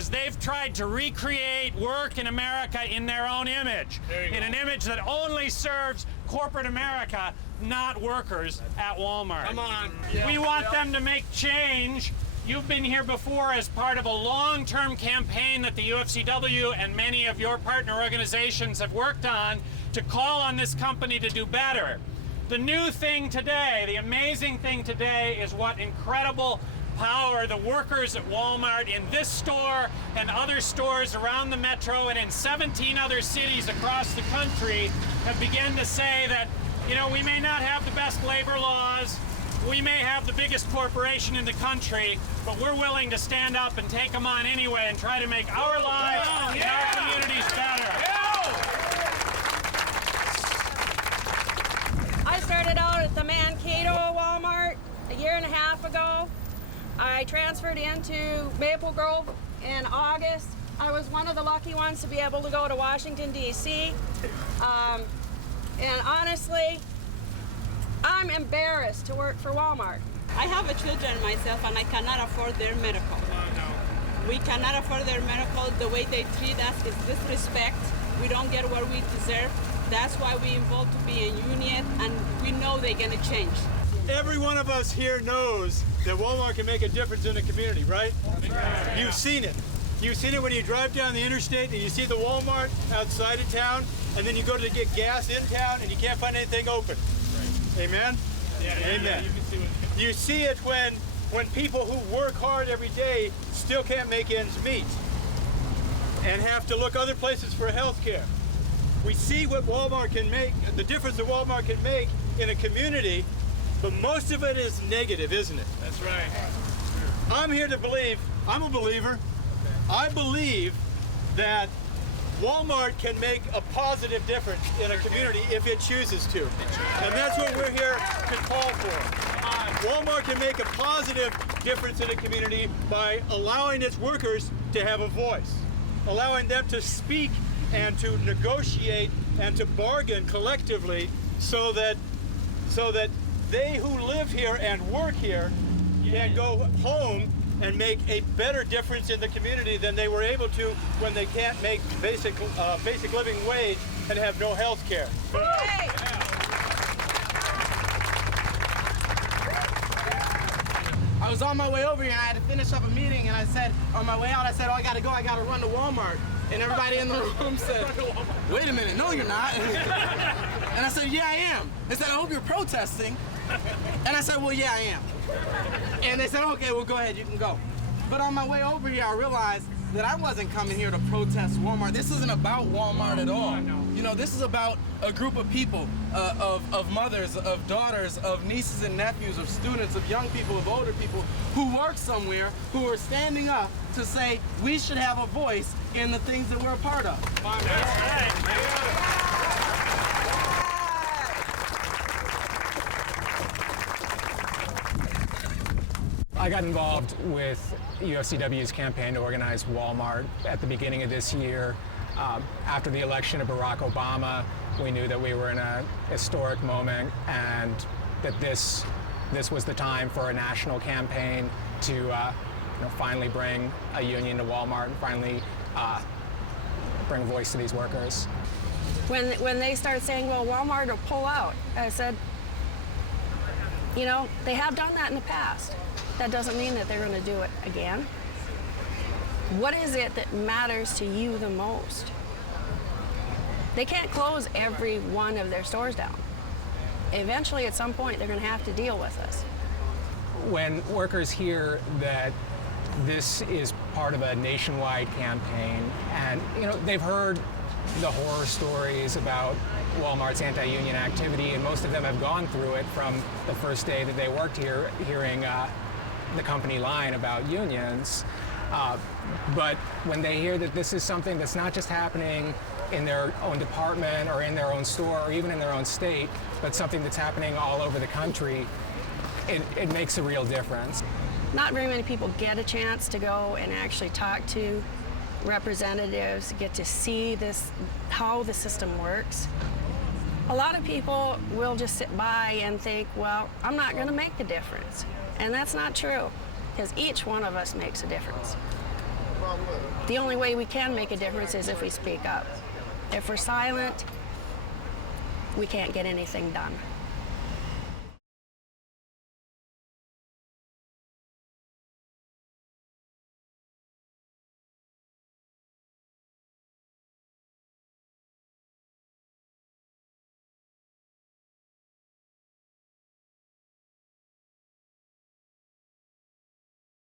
as they've tried to recreate work in America in their own image, in an image that only serves corporate America, not workers at Walmart. Come on. We want them to make change. You've been here before as part of a long-term campaign that the UFCW and many of your partner organizations have worked on to call on this company to do better. The new thing today, the amazing thing today, is what incredible power the workers at Walmart in this store and other stores around the metro and in 17 other cities across the country have begun to say that, you know, we may not have the best labor laws, we may have the biggest corporation in the country, but we're willing to stand up and take them on anyway and try to make our lives and our communities better. I started out at the Mankato Walmart a year and a half ago. I transferred into Maple Grove in August. I was one of the lucky ones to be able to go to Washington, D.C. And honestly, I'm embarrassed to work for Walmart. I have children myself and I cannot afford their medical. We cannot afford their medical. The way they treat us is disrespect. We don't get what we deserve. That's why we involved to be a union, and we know they're going to change. Every one of us here knows that Walmart can make a difference in the community, right? You've seen it. You've seen it when you drive down the interstate and you see the Walmart outside of town, and then you go to get gas in town and you can't find anything open. Amen? Amen. You see it when people who work hard every day still can't make ends meet and have to look other places for health care. We see what Walmart can make, the difference that Walmart can make in a community, but most of it is negative, isn't it? That's right. I'm here to believe, I'm a believer, I believe that Walmart can make a positive difference in a community if it chooses to. And that's what we're here to call for. Walmart can make a positive difference in a community by allowing its workers to have a voice, allowing them to speak and to negotiate and to bargain collectively so that they who live here and work here can go home and make a better difference in the community than they were able to when they can't make basic living wage and have no health care. I was on my way over here and I had to finish up a meeting, and I said, on my way out, I said, oh, I gotta go, I gotta run to Walmart. And everybody in the room said, wait a minute, no you're not. And I said, yeah I am. They said, I hope you're protesting. And I said, well yeah I am. And they said, okay, well go ahead, you can go. But on my way over here, I realized that I wasn't coming here to protest Walmart. This isn't about Walmart at all. You know, this is about a group of people, of mothers, of daughters, of nieces and nephews, of students, of young people, of older people who work somewhere, who are standing up to say we should have a voice in the things that we're a part of. I got involved with UFCW's campaign to organize Walmart at the beginning of this year. After the election of Barack Obama, we knew that we were in a historic moment and that this was the time for a national campaign to finally bring a union to Walmart and finally bring voice to these workers. When they started saying, well, Walmart will pull out, I said, you know, they have done that in the past. That doesn't mean that they're going to do it again. What is it that matters to you the most? They can't close every one of their stores down. Eventually, at some point, they're going to have to deal with us. When workers hear that this is part of a nationwide campaign, and they've heard the horror stories about Walmart's anti-union activity, and most of them have gone through it from the first day that they worked here, hearing the company line about unions. But when they hear that this is something that's not just happening in their own department or in their own store or even in their own state, but something that's happening all over the country, it makes a real difference. Not very many people get a chance to go and actually talk to representatives, get to see how the system works. A lot of people will just sit by and think, well, I'm not going to make a difference. And that's not true, because each one of us makes a difference. The only way we can make a difference is if we speak up. If we're silent, we can't get anything done.